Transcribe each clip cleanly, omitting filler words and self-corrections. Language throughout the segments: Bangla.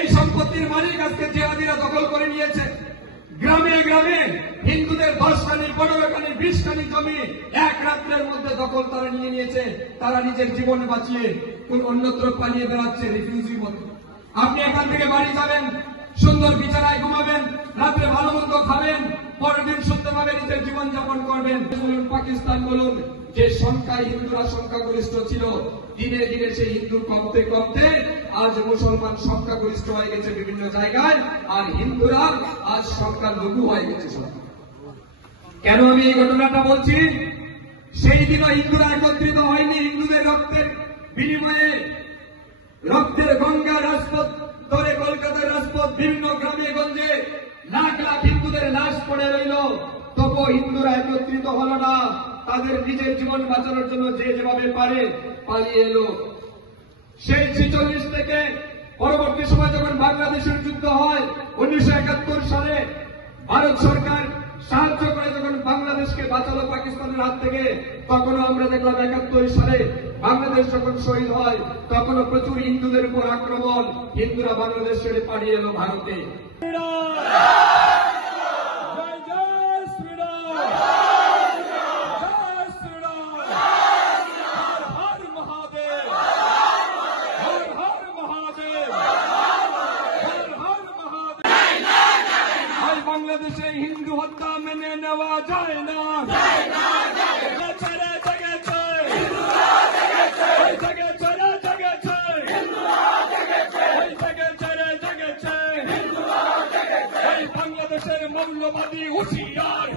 এই সম্পত্তির মালিক আজকে জিহাদিরা দখল করে নিয়েছে। গ্রামে গ্রামে হিন্দুদের 10খানি 15খানি 20খানি জমি এক রাত্রের মধ্যে দখল তারা নিয়ে নিয়েছে। তারা নিজের জীবন বাঁচিয়ে অন্যত্র পালিয়ে বেড়াচ্ছে রিফিউজি মতো। আপনি এখান থেকে বাড়ি যাবেন, সুন্দর বিছানায় ঘুমাবেন, রাত্রে ভালো মন্দ খাবেন, পরের দিন সুস্থভাবে নিজের জীবন যাপন করবেন। পাকিস্তান বলুন, যে সংখ্যায় হিন্দুরা সংখ্যাগরিষ্ঠ ছিল, দিনে দিনে সেই হিন্দু কমতে কমতে আজ মুসলমান সংখ্যাগরিষ্ঠ হয়ে গেছে বিভিন্ন জায়গায়, আর হিন্দুরা আজ সংখ্যালঘু হয়ে গেছে। কেন আমি এই ঘটনাটা বলছি? সেই দিনও হিন্দুরা একত্রিত হয়নি। হিন্দুদের রক্তের বিনিময়ে, রক্তের গঙ্গা রাজপথ ধরে কলকাতার রাজপথ বিভিন্ন গ্রামে গঞ্জে লাখ লাখ হিন্দুদের লাশ পড়ে রইল, তবুও হিন্দুরা একত্রিত হল না। তাদের নিজের জীবন বাঁচানোর জন্য যে যেভাবে পারে পালিয়ে এলো। সেই 46 থেকে পরবর্তী সময় যখন বাংলাদেশের যুদ্ধ হয় 1971 সালে, ভারত সরকার সাহায্য করে যখন বাংলাদেশকে বাঁচালো পাকিস্তানের হাত থেকে, তখনও আমরা দেখলাম 71 সালে বাংলাদেশ যখন শহীদ হয় তখনও প্রচুর হিন্দুদের উপর আক্রমণ, হিন্দুরা বাংলাদেশ ছেড়ে পালিয়ে এলো ভারতে। বাংলাদেশে হিন্দু হত্যা মেনে নেওয়া যায় না। বাংলাদেশের মৌলবাদী হুঁশিয়ার,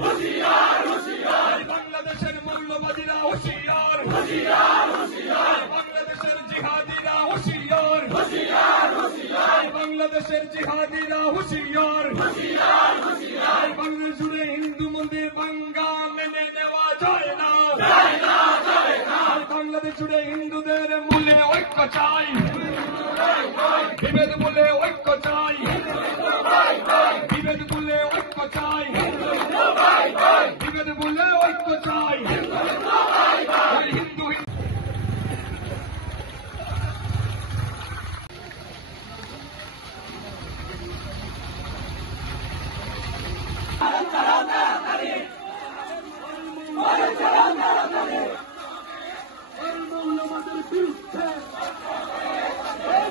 বাংলাদেশের মৌলবাদীরা হুঁশিয়ার, বাংলাদেশের জিহাদিরা হুঁশিয়ার, বাংলাদেশের জিহাদিরা হুঁশিয়ার। বাংলাদেশ জুড়ে হিন্দু মন্দির ভাঙ্গা মেনে নেওয়া যায় না। বাংলাদেশ জুড়ে হিন্দুদের মূলে ঐক্য চাই, বিভেদ মূলে ঐক্য চাই, বিভেদ মূলে ঐক্য চাই, বিভেদ মূলে ঐক্য চাই। হিন্দু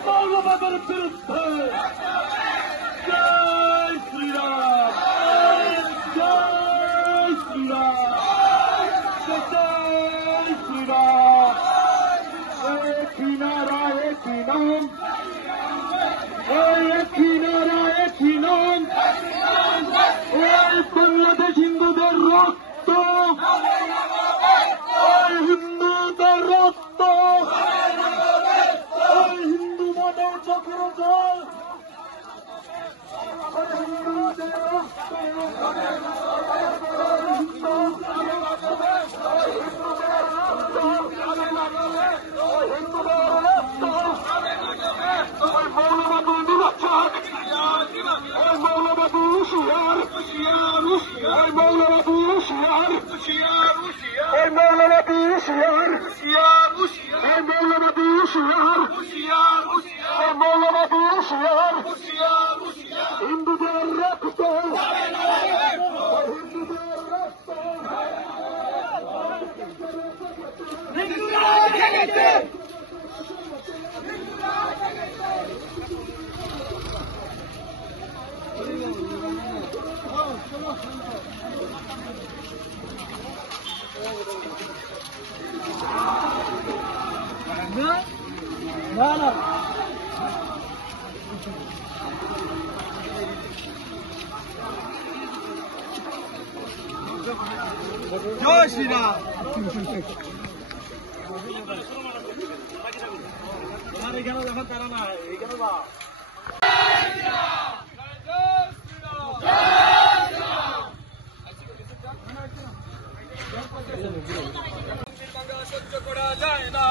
মৌলবাদের বিরুদ্ধে জয় শ্রীরাম, জয় শ্রীরাম, জয় শ্রীরাম। এক ही नारा एक ही नाम, एक ही नारा एक ही नाम। বাংলাদেশ হিন্দুদের রক্ত, হিন্দুদের রক্ত, হিন্দু মানব চক্র জয়, হিন্দুদের রক্ত, মৌলবাদী হুঁশিয়ার, মৌলবাদী হুঁশিয়ার, মৌলবাদী হুঁশিয়ার, মৌলবাদী হুঁশিয়ার, মৌলবাদী হুঁশিয়ার। হিন্দুদের রক্ত, হিন্দুদের রক্ত, জয় শ্রীরাম। এখানে যখন তারা না এখানে বা সহ্য করা যায় না।